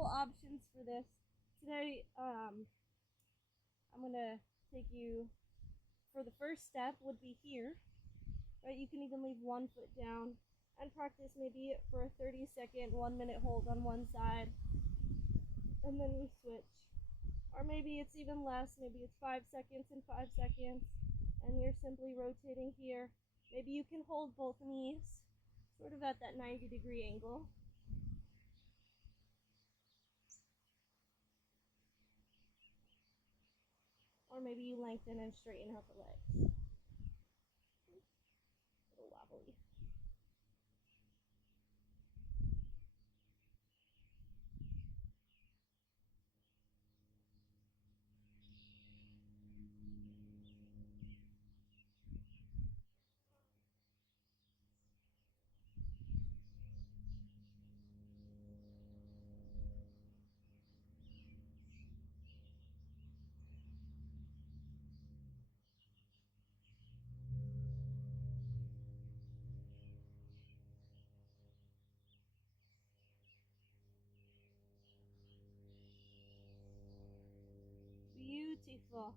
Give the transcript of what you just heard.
couple options for this. Today, I'm gonna take you for the first step would be here, right? You can even leave 1 foot down and practice maybe for a 30-second, 1 minute hold on one side, and then we switch. Or maybe it's even less, maybe it's 5 seconds and 5 seconds, and you're simply rotating here. Maybe you can hold both knees sort of at that 90-degree angle. Or maybe you lengthen and straighten out the legs. A little wobbly. Beautiful.